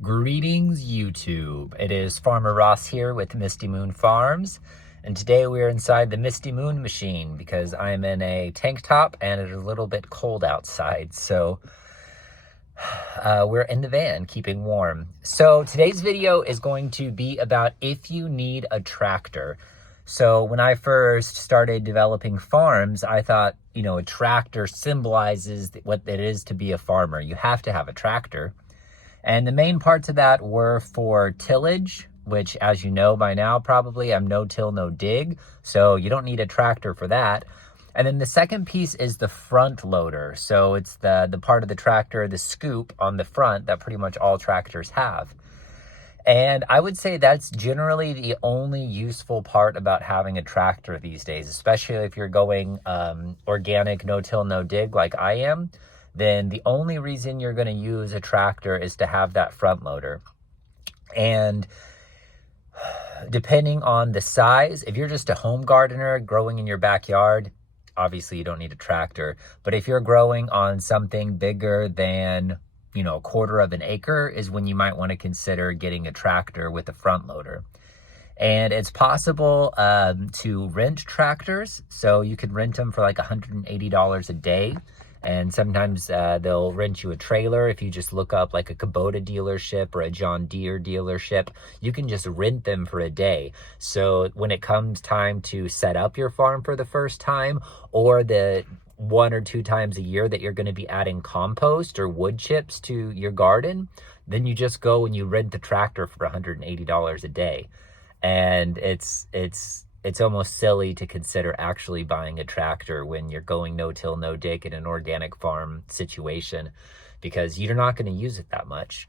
Greetings, YouTube. It is Farmer Ross here with Misty Moon Farms, and today we are inside the Misty Moon machine because I'm in a tank top and it is a little bit cold outside, so we're in the van keeping warm. So today's video is going to be about if you need a tractor. So when I first started developing farms, I thought, a tractor symbolizes what it is to be a farmer. You have to have a tractor. And the main parts of that were for tillage, which, as you know by now, probably I'm no till, no dig. So you don't need a tractor for that. And then the second piece is the front loader. So it's the part of the tractor, the scoop on the front that pretty much all tractors have. And I would say that's generally the only useful part about having a tractor these days, especially if you're going organic, no till, no dig like I am. Then the only reason you're going to use a tractor is to have that front loader. And depending on the size, if you're just a home gardener growing in your backyard, obviously you don't need a tractor. But if you're growing on something bigger than, a quarter of an acre is when you might want to consider getting a tractor with a front loader. And it's possible to rent tractors. So you can rent them for like $180 a day. And sometimes they'll rent you a trailer. If you just look up like a Kubota dealership or a John Deere dealership, you can just rent them for a day. So when it comes time to set up your farm for the first time, or the 1 or 2 times a year that you're going to be adding compost or wood chips to your garden, then you just go and you rent the tractor for $180 a day. And it's almost silly to consider actually buying a tractor when you're going no till, no dig in an organic farm situation, because you're not going to use it that much.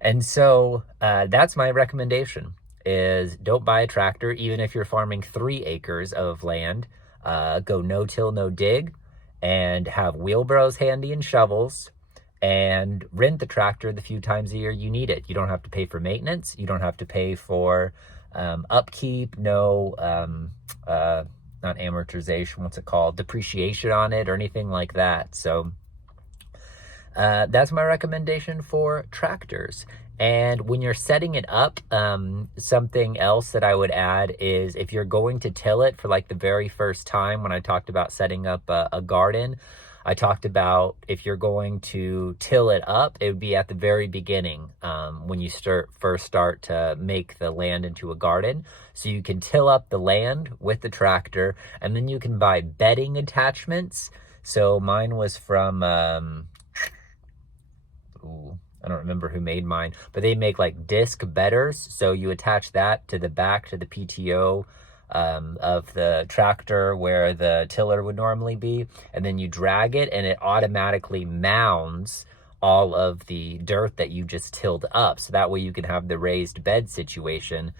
And so that's my recommendation, is don't buy a tractor. Even if you're farming 3 acres of land, go no till, no dig, and have wheelbarrows handy and shovels, and rent the tractor the few times a year you need it. You don't have to pay for maintenance. You don't have to pay for upkeep, not amortization, what's it called? Depreciation on it or anything like that. So that's my recommendation for tractors. And when you're setting it up, something else that I would add is if you're going to till it for like the very first time, when I talked about setting up a garden, I talked about if you're going to till it up, it would be at the very beginning when you first start to make the land into a garden. So you can till up the land with the tractor, and then you can buy bedding attachments. So mine was from, I don't remember who made mine, but they make like disc bedders. So you attach that to the back, to the PTO of the tractor where the tiller would normally be, and then you drag it and it automatically mounds all of the dirt that you just tilled up. So that way you can have the raised bed situation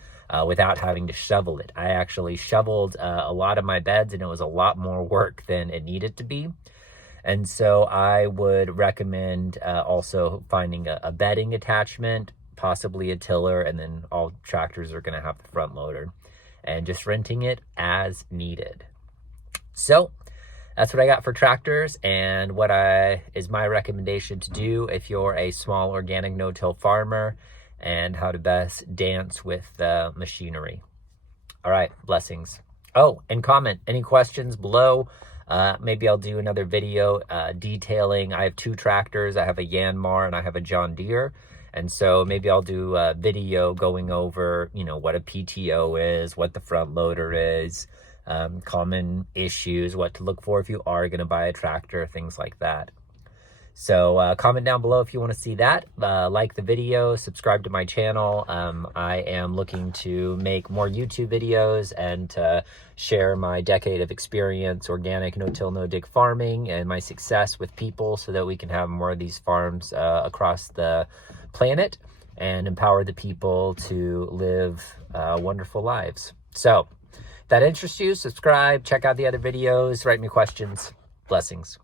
without having to shovel it. I actually shoveled a lot of my beds, and it was a lot more work than it needed to be. And so I would recommend also finding a bedding attachment, possibly a tiller, and then all tractors are going to have the front loader, and just renting it as needed. So that's what I got for tractors, and what is my recommendation to do if you're a small organic no-till farmer, and how to best dance with machinery. All right, blessings. Oh, and comment any questions below. Maybe I'll do another video detailing. I have 2 tractors. I have a Yanmar and I have a John Deere. And so maybe I'll do a video going over, what a PTO is, what the front loader is, common issues, what to look for if you are going to buy a tractor, things like that. So comment down below if you want to see that. Like the video, subscribe to my channel. I am looking to make more YouTube videos and to share my decade of experience, organic, no-till, no-dig farming, and my success with people, so that we can have more of these farms across the planet and empower the people to live wonderful lives. So if that interests you, subscribe, check out the other videos, write me questions. Blessings.